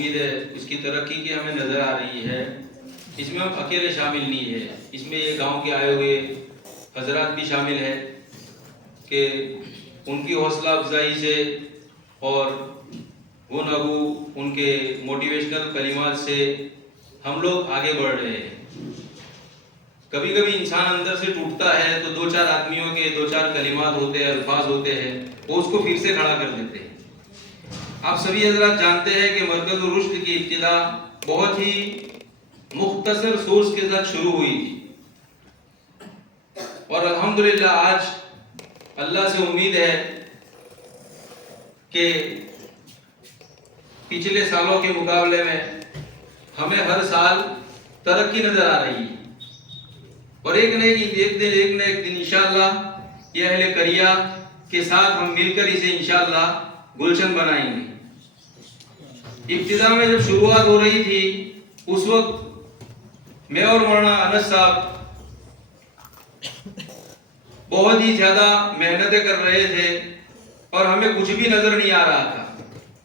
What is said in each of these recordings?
امید ہے اس کی ترقی کی ہمیں نظر آ رہی ہے. اس میں ہم اکیلے شامل نہیں ہیں، اس میں یہ گاؤں کے آئے ہوئے حضرات بھی شامل ہیں کہ ان کی حوصلہ افزائی سے اور وہ نگو ان کے موٹیویشنل کلمات سے ہم لوگ آگے بڑھ رہے ہیں. کبھی کبھی انسان اندر سے ٹوٹتا ہے تو 2-4 آدمیوں کے 2-4 کلمات ہوتے ہیں، الفاظ ہوتے ہیں، وہ اس کو پھر سے کھڑا کر دیتے ہیں. آپ سبھی حضرات جانتے ہیں کہ مرکز الرشد کی ابتدا بہت ہی مختصر سورس کے ساتھ شروع ہوئی تھی، اور الحمدللہ آج اللہ سے امید ہے کہ پچھلے سالوں کے مقابلے میں ہمیں ہر سال ترقی نظر آ رہی ہے، اور ایک نہ ایک دن انشاءاللہ یہ اہل قریہ کے ساتھ ہم مل کر اسے انشاءاللہ گلشن بنائیں گے. ابتدا میں جب شروعات ہو رہی تھی اس وقت میں اور مولانا انس صاحب بہت ہی زیادہ محنتیں کر رہے تھے اور ہمیں کچھ بھی نظر نہیں آ رہا تھا.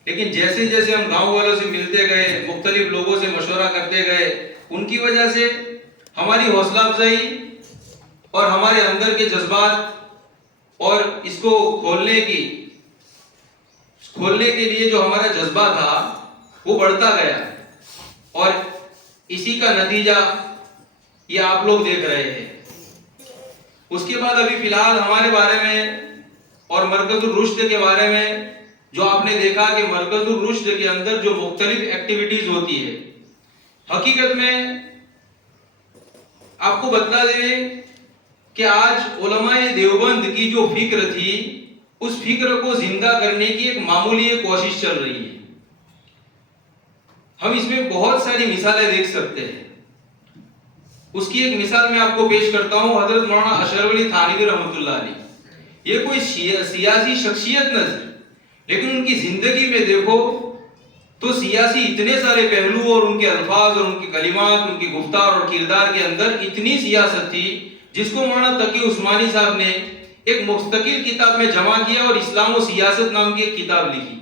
لیکن جیسے جیسے ہم گاؤں والوں سے ملتے گئے، مختلف لوگوں سے مشورہ کرتے گئے، ان کی وجہ سے ہماری حوصلہ افزائی اور ہمارے اندر کے جذبات اور اس کو کھولنے کے لیے جو ہمارا جذبہ تھا وہ بڑھتا گیا، اور اسی کا نتیجہ یہ آپ لوگ دیکھ رہے ہیں. اس کے بعد ابھی فی الحال ہمارے بارے میں اور مرکز الرشد کے بارے میں جو آپ نے دیکھا کہ مرکز الرشد کے اندر جو مختلف ایکٹیویٹیز ہوتی ہے، حقیقت میں آپ کو بتلا دیں کہ آج علماء دیوبند کی جو فکر تھی اس فکر کو زندہ کرنے کی ایک معمولی کوشش چل رہی ہے. ہم اس میں بہت ساری مثالیں دیکھ سکتے ہیں. اس کی ایک مثال میں آپ کو پیش کرتا ہوں. حضرت مولانا اشرف علی تھانوی رحمۃ اللہ علیہ، یہ کوئی سیاسی شخصیت نظر، لیکن ان کی زندگی میں دیکھو تو سیاسی اتنے سارے پہلو اور ان کے الفاظ اور ان کے کلمات، ان کی گفتار اور کردار کے اندر اتنی سیاست تھی جس کو مولانا تقی عثمانی صاحب نے ایک مستقل کتاب میں جمع کیا اور اسلام و سیاست نام کی ایک کتاب لکھی.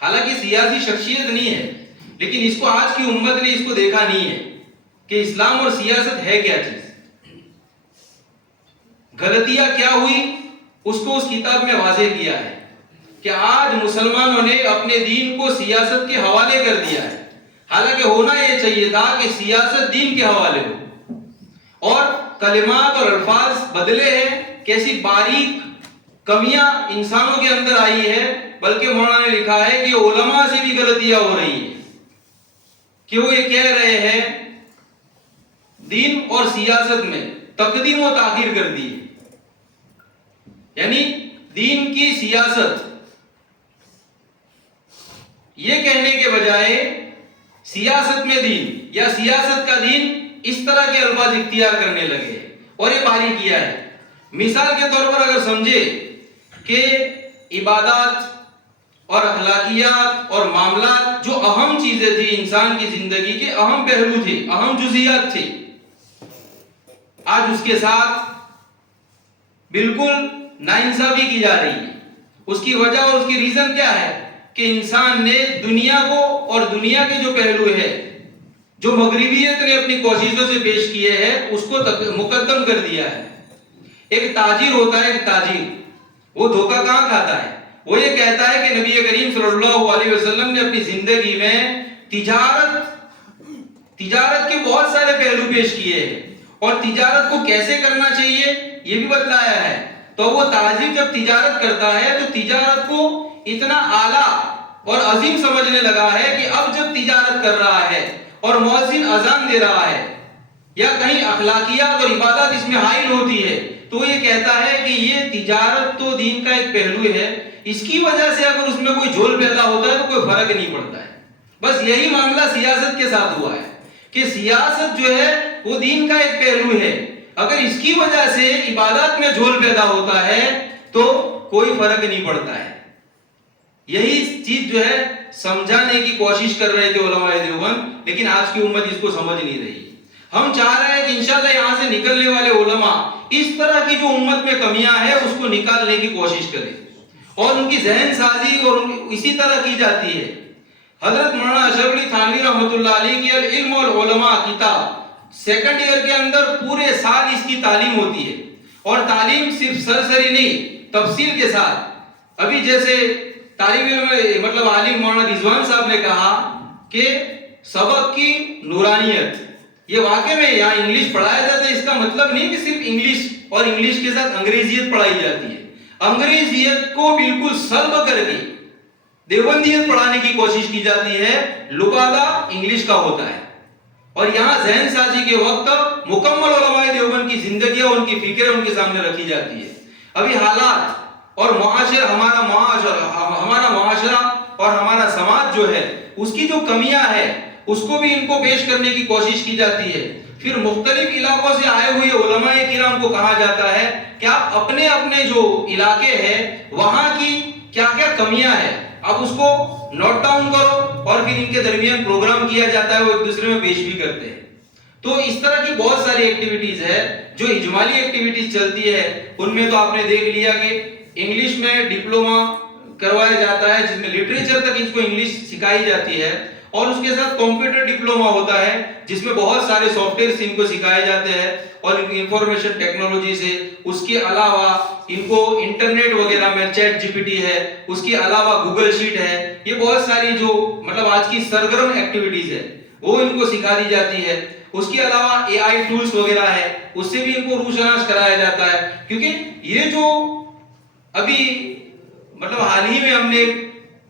حالانکہ سیاسی شخصیت نہیں ہے، لیکن اس کو آج کی امت نے اس کو دیکھا نہیں ہے کہ اسلام اور سیاست ہے کیا چیز، غلطیاں کیا ہوئی، اس کو اس کتاب میں واضح کیا ہے کہ آج مسلمانوں نے اپنے دین کو سیاست کے حوالے کر دیا ہے. حالانکہ ہونا یہ چاہیے تھا کہ سیاست دین کے حوالے ہو، اور کلمات اور الفاظ بدلے ہیں. کیسی باریک کمیاں انسانوں کے اندر آئی ہے، بلکہ مولانا نے لکھا ہے کہ علماء سے بھی غلطیاں ہو رہی ہیں کہ وہ یہ کہہ رہے ہیں دین اور سیاست میں تقدیم و تاخیر کر دی، یعنی دین کی سیاست یہ کہنے کے بجائے سیاست میں دین یا سیاست کا دین اس طرح کے الفاظ اختیار کرنے لگے، اور یہ باری کیا ہے. مثال کے طور پر اگر سمجھے کہ عبادات اور اخلاقیات اور معاملات جو اہم چیزیں تھیں، انسان کی زندگی کے اہم پہلو تھے، اہم جزئیات تھے، آج اس کے ساتھ بالکل ناانصافی کی جا رہی ہے. اس کی وجہ اور اس کی ریزن کیا ہے کہ انسان نے دنیا کو اور دنیا کے جو پہلو ہے جو مغربیت نے اپنی کوششوں سے پیش کیے ہیں اس کو مقدم کر دیا ہے. ایک تاجر ہوتا ہے، ایک تاجر وہ دھوکہ کہاں کھاتا ہے؟ وہ یہ کہتا ہے کہ نبی کریم صلی اللہ علیہ وسلم نے اپنی زندگی میں تجارت کے بہت سارے پہلو پیش کیے ہیں، اور تجارت کو کیسے کرنا چاہیے یہ بھی بتلایا ہے. تو وہ تاجر جب تجارت کرتا ہے تو تجارت کو اتنا اعلیٰ اور عظیم سمجھنے لگا ہے کہ اب جب تجارت کر رہا ہے اور مؤذن اذان دے رہا ہے یا کہیں اخلاقیات اور عبادات اس میں حائل ہوتی ہے تو یہ کہتا ہے کہ یہ تجارت تو دین کا ایک پہلو ہے، اس کی وجہ سے اگر اس میں کوئی جھول پیدا ہوتا ہے تو کوئی فرق نہیں پڑتا ہے. بس یہی معاملہ سیاست کے ساتھ ہوا ہے کہ سیاست جو ہے وہ دین کا ایک پہلو ہے، اگر اس کی وجہ سے عبادات میں جھول پیدا ہوتا ہے تو کوئی فرق نہیں پڑتا ہے. یہی چیز جو ہے سمجھانے کی کوشش کر رہے تھے علماء دیوبند، لیکن آج کی امت اس کو سمجھ نہیں رہی. ہم چاہ رہے ہیں کہ انشاءاللہ یہاں سے نکلنے والے علماء اس طرح کی جو امت میں کمیاں ہیں اس کو نکالنے کی کوشش کریں، اور ان کی ذہن سازی اور اسی طرح کی جاتی ہے. حضرت مولانا اشرف علی تھانوی رحمۃ اللہ علیہ کی العلم والعلماء کتاب سیکنڈ ایئر کے اندر پورے سال اس کی تعلیم ہوتی ہے، اور تعلیم صرف سرسری نہیں، تفصیل کے ساتھ۔ ابھی جیسے طالب علم مطلب عالم مولانا رضوان صاحب نے کہا کہ سبق کی نورانیت، یہ واقع میں یہاں انگلش پڑھایا جاتا ہے، اس کا مطلب نہیں کہ صرف انگلش اور انگلش کے ساتھ انگریزیت پڑھائی جاتی ہے۔ انگریزیت کو بالکل سلب کر کے دیوبندیت پڑھانے کی کوشش کی جاتی ہے، لبادہ انگلش کا ہوتا ہے۔ اور یہاں ذہن سازی کے وقت مکمل علماء دیوبند کی زندگی اور ان کی فکر ان کے سامنے رکھی جاتی ہے۔ ابھی حالات اور ہمارا معاشرہ اور ہمارا سماج جو ہے اس کی جو کمیاں ہے اس کو بھی ان کو پیش کرنے کی کوشش کی جاتی ہے۔ پھر مختلف علاقوں سے آئے ہوئے علماء کرام کو کہا جاتا ہے کہ آپ اپنے اپنے جو علاقے ہیں وہاں کی کیا کیا کمیاں ہیں آپ اس کو نوٹ ڈاؤن کرو، اور پھر ان کے درمیان پروگرام کیا جاتا ہے، وہ ایک دوسرے میں پیش بھی کرتے ہیں۔ تو اس طرح کی بہت ساری ایکٹیویٹیز ہے جو اجمالی ایکٹیویٹیز چلتی ہے۔ ان میں تو آپ نے دیکھ لیا کہ انگلش میں ڈپلوما کروایا جاتا ہے جس میں لٹریچر تک اس کو انگلش سکھائی جاتی ہے، اور اس کے ساتھ کمپیوٹر ڈپلوما ہوتا ہے جس میں بہت سارے سافٹ ویئرز ان کو سکھائے جاتے ہیں، اور انفارمیشن ٹیکنالوجی سے اس کے علاوہ ان کو انٹرنیٹ وغیرہ میں چیٹ جی پی ٹی ہے، اس کے علاوہ گوگل شیٹ ہے، یہ بہت ساری جو مطلب آج کی سرگرم ایکٹیویٹیز ہے وہ ان کو سکھا دی جاتی ہے۔ اس کے علاوہ اے آئی ٹولز وغیرہ ہے اس سے بھی ان کو روشناس کرایا جاتا ہے، کیونکہ یہ جو ابھی مطلب حال ہی میں ہم نے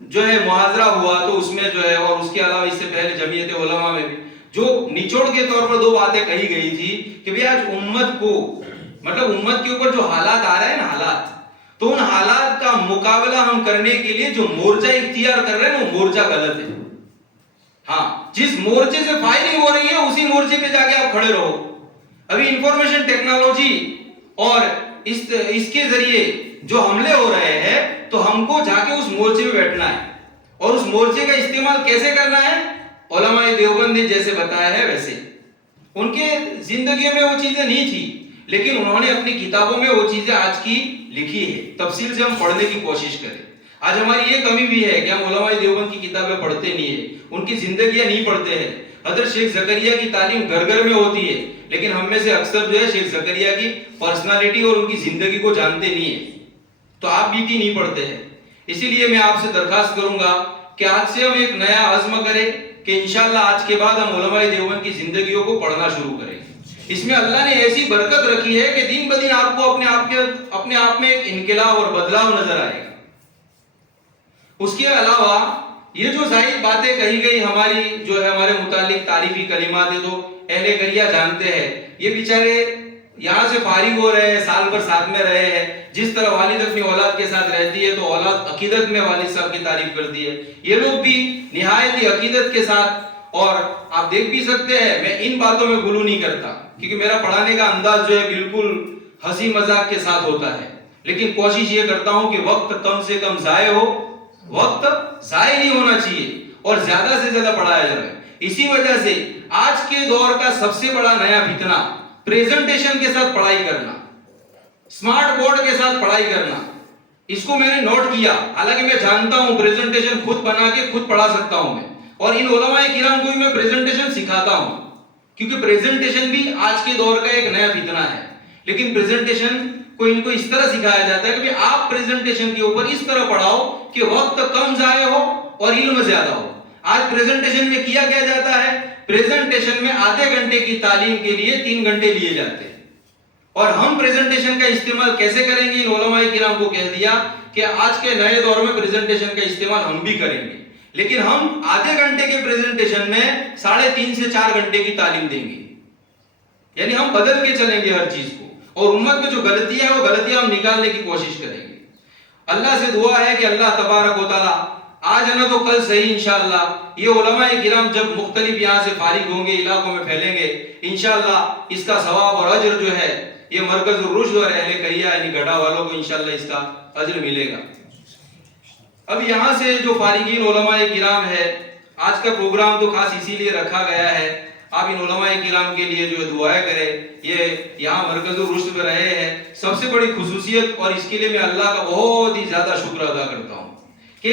جو ہے محاضرہ ہوا تو اس میں جو ہے، اور اس کے علاوہ اس سے پہلے جمعیت علماء میں بھی جو نچوڑ کے طور پر دو باتیں کہی گئی تھی کہ بھئی آج امت کو مطلب امت کے اوپر جو حالات آ رہے ہیں نا حالات، تو ان حالات کا مقابلہ ہم کرنے کے لیے جو مورچہ اختیار کر رہے ہیں وہ مورچہ غلط ہے۔ ہاں، جس مورچے سے فائرنگ ہو رہی ہے اسی مورچے پہ جا کے آپ کھڑے رہو۔ ابھی انفارمیشن ٹیکنالوجی اور اس کے ذریعے جو حملے ہو رہے ہیں تو ہم کو جا کے اس مورچے پہ بیٹھنا ہے، اور اس مورچے کا استعمال کیسے کرنا ہے؟ علماء دیوبند نے جیسے بتایا ہے ویسے۔ ان کے زندگی میں وہ چیزیں نہیں تھی، لیکن انہوں نے اپنی کتابوں میں وہ چیزیں آج کی لکھی ہے، تفصیل سے ہم پڑھنے کی کوشش کریں۔ آج ہماری یہ کمی بھی ہے کہ ہم علماء دیوبند کی کتابیں پڑھتے نہیں ہیں، ان کی زندگیاں نہیں پڑھتے ہیں۔ حضرت شیخ زکریا کی تعلیم گھر گھر میں ہوتی ہے، لیکن ہم میں سے اکثر جو ہے شیخ زکریا کی پرسنالٹی اور ان کی زندگی کو جانتے نہیں ہیں، تو آپ بھی نہیں پڑھتے ہیں۔ اسی لیے میں آپ سے درخواست کروں گا کہ آج سے ہم ایک نیا عزم کریں کہ انشاءاللہ آج کے بعد ہم علماء دیوبند کی زندگیوں کو پڑھنا شروع کریں۔ اس میں اللہ نے ایسی برکت رکھی ہے کہ دن بدن آپ کو اپنے آپ میں ایک انقلاب اور بدلاؤ نظر آئے گا۔ اس کے علاوہ یہ جو زائد باتیں کہی گئی ہماری جو ہے ہمارے متعلق تعریفی کلمات ہے تو اہل گریا جانتے ہیں، یہ بیچارے یہاں سے فارغ ہو رہے ہیں، سال بھر ساتھ میں رہے ہیں۔ جس طرح والد اپنی اولاد کے ساتھ رہتی ہے تو اولاد عقیدت میں والد صاحب کی تعریف کرتی ہے، یہ لوگ بھی نہایت ہی عقیدت کے ساتھ، اور آپ دیکھ بھی سکتے ہیں میں ان باتوں میں غلو نہیں کرتا کیونکہ میرا پڑھانے کا انداز جو ہے بالکل ہنسی مذاق کے ساتھ ہوتا ہے، لیکن کوشش یہ کرتا ہوں کہ وقت کم سے کم ضائع ہو، وقت ضائع نہیں ہونا چاہیے اور زیادہ سے زیادہ پڑھایا جائے۔ اسی وجہ سے آج کے دور کا سب سے بڑا نیا فتنہ پریزنٹیشن کے ساتھ پڑھائی کرنا، سمارٹ بورڈ کے ساتھ پڑھائی کرنا، اس کو میں نے نوٹ کیا، حالانکہ میں جانتا ہوں پریزنٹیشن خود بنا کے خود پڑھا سکتا ہوں میں، اور ان علماء کرام کو بھی میں پریزنٹیشن سکھاتا ہوں، کیونکہ پریزنٹیشن بھی آج کے دور کا ایک نیا فتنہ ہے۔ لیکن پریزنٹیشن کو ان کو اس طرح سکھایا جاتا ہے کہ آپ پریزنٹیشن کے اوپر اس طرح پڑھاؤ کہ وقت کم ضائع ہو اور علم زیادہ ہو۔ آج پریزنٹیشن میں کیا جاتا ہے، پریزنٹیشن میں آدھے گھنٹے کی تعلیم کے لیے 3 گھنٹے لیے جاتے ہیں، اور ہم پریزنٹیشن کا استعمال کیسے کریں گے؟ ان علماء کرام کو کہہ دیا کہ آج کے نئے دور میں پریزنٹیشن کا استعمال ہم بھی کریں گے، لیکن ہم آدھے گھنٹے کے پریزنٹیشن میں 3.5 سے 4 گھنٹے کی تعلیم دیں گے، یعنی ہم بدل کے چلیں گے ہر چیز کو، اور امت میں جو غلطیاں ہیں وہ غلطیاں ہم نکالنے کی کوشش کریں گے۔ اللہ سے دعا ہے کہ اللہ تبارک و تعالی آج نہ تو کل صحیح انشاءاللہ یہ علماء کرام جب مختلف یہاں سے فارغ ہوں گے، علاقوں میں پھیلیں گے، انشاءاللہ اس کا ثواب اور اجر جو ہے یہ مرکز الرشد اور اہل گریا یعنی گڑھا والوں کو انشاءاللہ اس کا اجر ملے گا۔ اب یہاں سے جو فارغین علماء کرام ہے، آج کا پروگرام تو خاص اسی لیے رکھا گیا ہے، آپ ان علماء کرام کے لیے جو دعائیں کریں، یہ یہاں مرکز الرشد میں رہے ہیں، سب سے بڑی خصوصیت، اور اس کے لیے میں اللہ کا بہت ہی زیادہ شکر ادا کرتا ہوں کہ